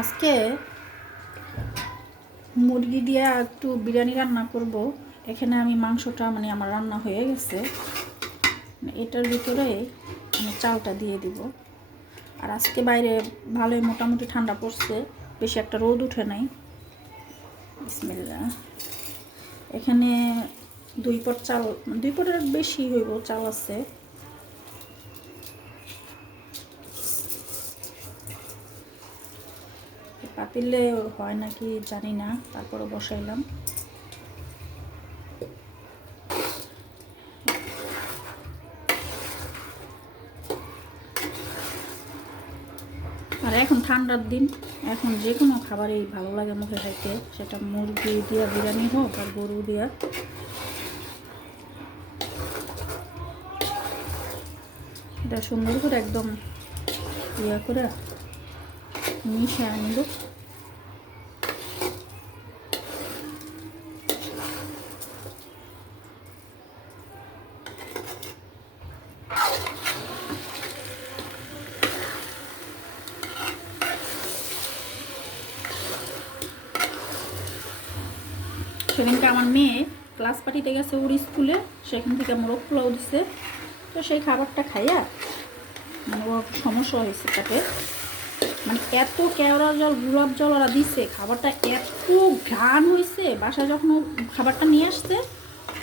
আজকে মুরগি দিয়ে একটু বিরিয়ানি রান্না করব। এখানে আমি মাংসটা আমার রান্না হয়ে গেছে, এটার ভিতরে আমি চালটা দিয়ে দিব। আর আজকে বাইরে ভালোই মোটামুটি ঠান্ডা পড়ছে, বেশি একটা রোদ উঠে নাই। বিসমিল্লাহ। এখানে 2 পট চাল, 2 পটের বেশি হইব চাল আছে। পাতিলে হয় নাকি জানি না, তারপরে বসাইলাম। আর এখন ঠান্ডার দিন, এখন যে কোনো খাবারই ভালো লাগে মুখে খাইতে, সেটা মুরগি দিয়া বিরিয়ানি হোক আর গরু দিয়া। এটা সুন্দর করে একদম ইয়া করে মিশিয়ে আনব। সেদিনকে আমার মেয়ে ক্লাস পার্টিতে গেছে ওর স্কুলে, সেখান থেকে মোরগ পোলাও দিছে। তো সেই খাবারটা খাইয়া ওর সমস্যা হয়েছে তাতে, এত কেওড়া জল গোলাপ জল ওরা দিছে, খাবারটা এত ঘ্রাণ হয়েছে। বাসায় যখন খাবারটা নিয়ে আসছে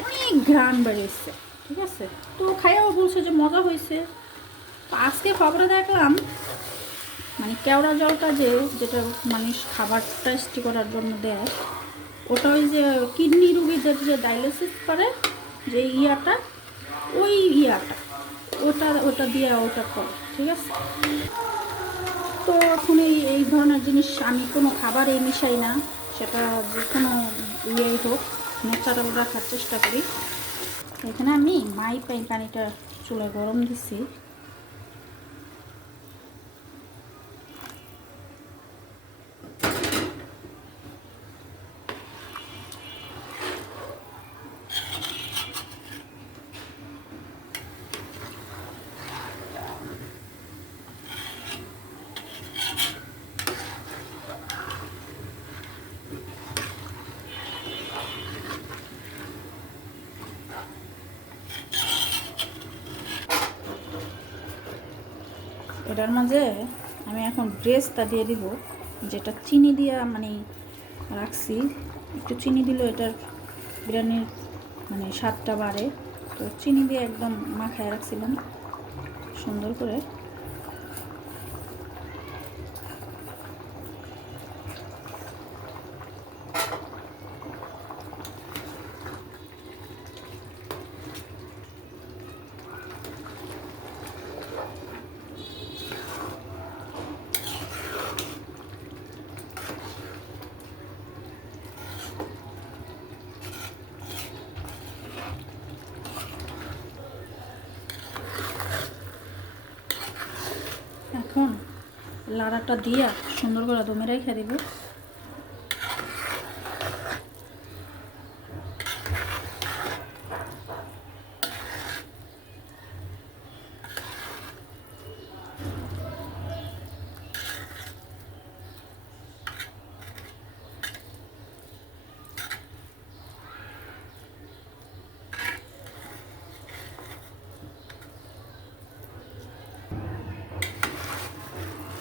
অনেক ঘ্রাণ বেরিয়েছে, ঠিক আছে। তো খাইয়াও বলছে যে মজা হয়েছে। তো আজকে খবরে দেখলাম কেওড়া জলটা যেটা মানুষ খাবার টেস্টি করার জন্য দেয়, ওটা ওই যে কিডনি রুগীদের যে ডায়ালিসিস করে যে ইয়াটা, ওই ইয়াটা ওটা দিয়ে ওটা করে, ঠিক আছে। তো এখন এই ধরনের জিনিস আমি কোনো খাবারে মিশাই না, সেটা যে কোনো ইয়েই হোক ন্যাচারাল রাখার চেষ্টা করি। এখানে আমি পানিটা চুলায় গরম দিছি। এটার মাঝে আমি এখন ব্রেস্টটা দিয়ে দিব, যেটা চিনি দিয়া রাখছি। একটু চিনি দিলে এটার বিরিয়ানির স্বাদটা বাড়ে। তো চিনি দিয়ে একদম মাখায় রাখছিলাম সুন্দর করে। এখন লাড়াটা দিয়া সুন্দর করে দমে রেখে দিব।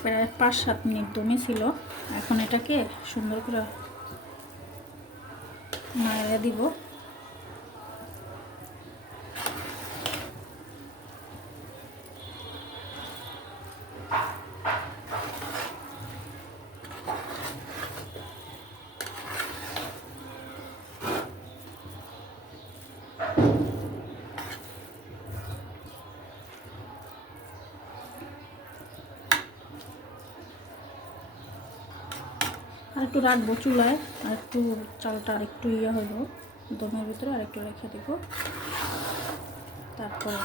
প্রায় 5-7 মিনিট দমে ছিল। এখন এটাকে সুন্দর করে নাড়িয়ে দিব। আর একটু রাখবো চুলায়, আর একটু চালটা আর একটু ইয়ে হইব দমের ভিতরে, আর একটু রেখে দেব। তারপর